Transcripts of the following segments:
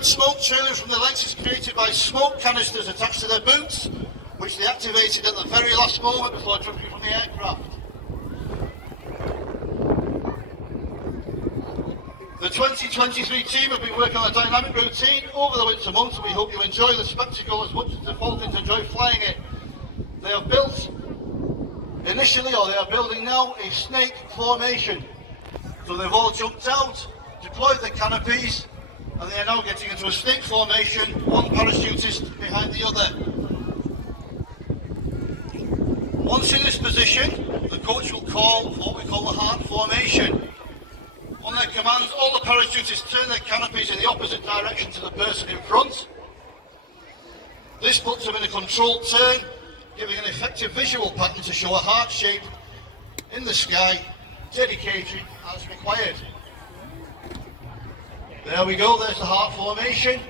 red smoke trailing from the legs is created by smoke canisters attached to their boots, which they activated at the very last moment before jumping from the aircraft. The 2023 team have been working on a dynamic routine over the winter months, and we hope you enjoy the spectacle as much as the Falcons enjoy flying it. They have built initially, or they are building now, a snake formation. So they've all jumped out, deployed their canopies, and they are now getting into a snake formation, one parachutist behind the other. Once in this position, the coach will call what we call the heart formation. On their commands, all the parachutists turn their canopies in the opposite direction to the person in front. This puts them in a controlled turn, giving an effective visual pattern to show a heart shape in the sky, dedicating as required. There we go, there's the heart formation.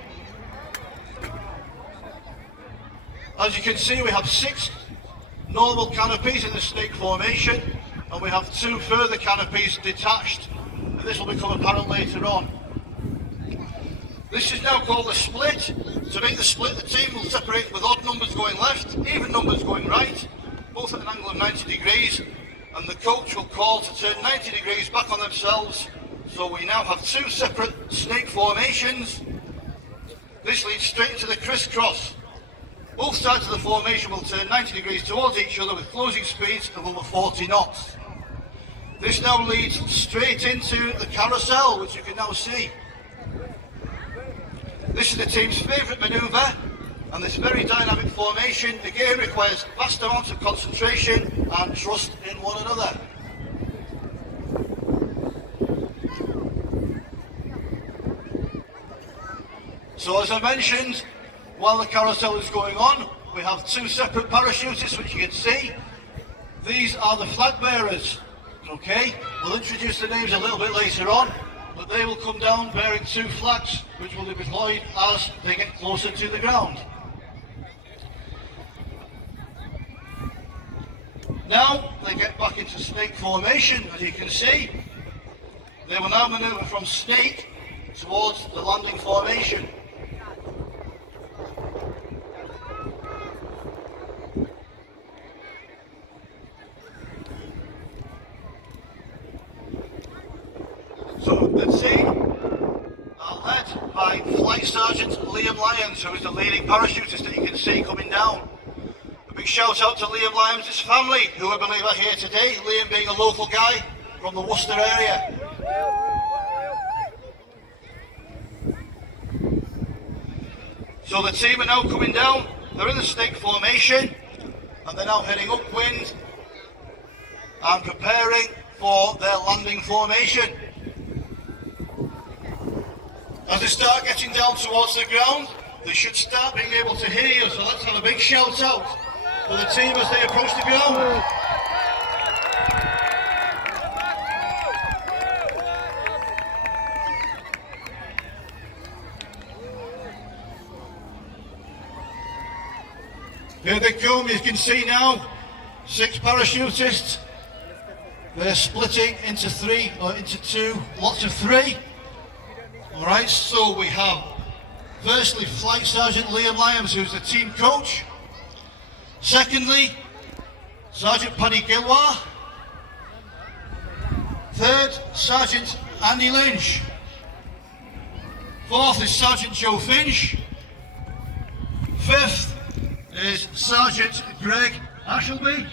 As you can see, we have 6 normal canopies in the snake formation, and we have 2 further canopies detached, and this will become apparent later on. This is now called a split. To make the split, the team will separate with odd numbers going left, even numbers going right, both at an angle of 90 degrees, and the coach will call to turn 90 degrees back on themselves. So we now have 2 separate snake formations. This leads straight into the crisscross. Both sides of the formation will turn 90 degrees towards each other with closing speeds of over 40 knots. This now leads straight into the carousel, which you can now see. This is the team's favourite manoeuvre, and this very dynamic formation again requires vast amounts of concentration and trust in one another. So as I mentioned, while the carousel is going on, we have 2 separate parachutists, which you can see. These are the flag bearers. Okay, we'll introduce the names a little bit later on, but they will come down bearing 2 flags, which will be deployed as they get closer to the ground. Now they get back into snake formation, as you can see. They will now manoeuvre from snake towards the landing formation. So the team are led by Flight Sergeant Liam Lyons, who is the leading parachutist that you can see coming down. A big shout out to Liam Lyons' family, who I believe are here today, Liam being a local guy from the Worcester area. So the team are now coming down, they're in the snake formation, and they're now heading upwind and preparing for their landing formation. As they start getting down towards the ground, they should start being able to hear you, so let's have a big shout out for the team as they approach the ground. Here they come, you can see now, 6 parachutists. They're splitting into 3, or into 2, lots of 3. Alright, so we have firstly Flight Sergeant Liam Lyons, who's the team coach. Secondly, Sergeant Paddy Gilwar. Third, Sergeant Andy Lynch. Fourth is Sergeant Joe Finch. Fifth is Sergeant Greg Ashleby.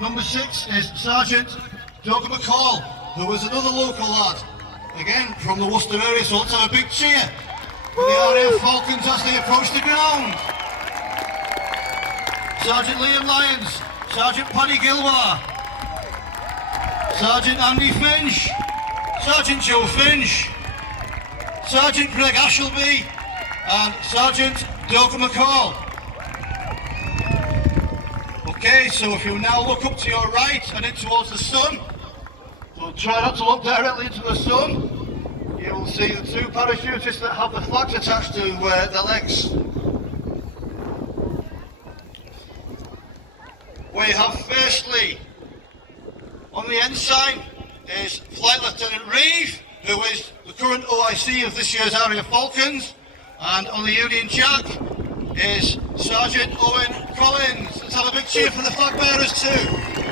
Number 6 is Sergeant Doug McCall, who is another local lad. Again, from the Worcester area, so let's have a big cheer for the RAF Falcons as they approach the ground. Sergeant Liam Lyons, Sergeant Paddy Gilwar, Sergeant Andy Finch, Sergeant Joe Finch, Sergeant Greg Ashleby, and Sergeant Doug McCall. Okay, so if you now look up to your right and in towards the sun, so try not to look directly into the sun. You will see the 2 parachutists that have the flags attached to their legs. We have firstly, on the ensign is Flight Lieutenant Reeve, who is the current OIC of this year's RAF Falcons, and on the Union Jack is Sergeant Owen Collins. Let's have a big cheer for the flag bearers too.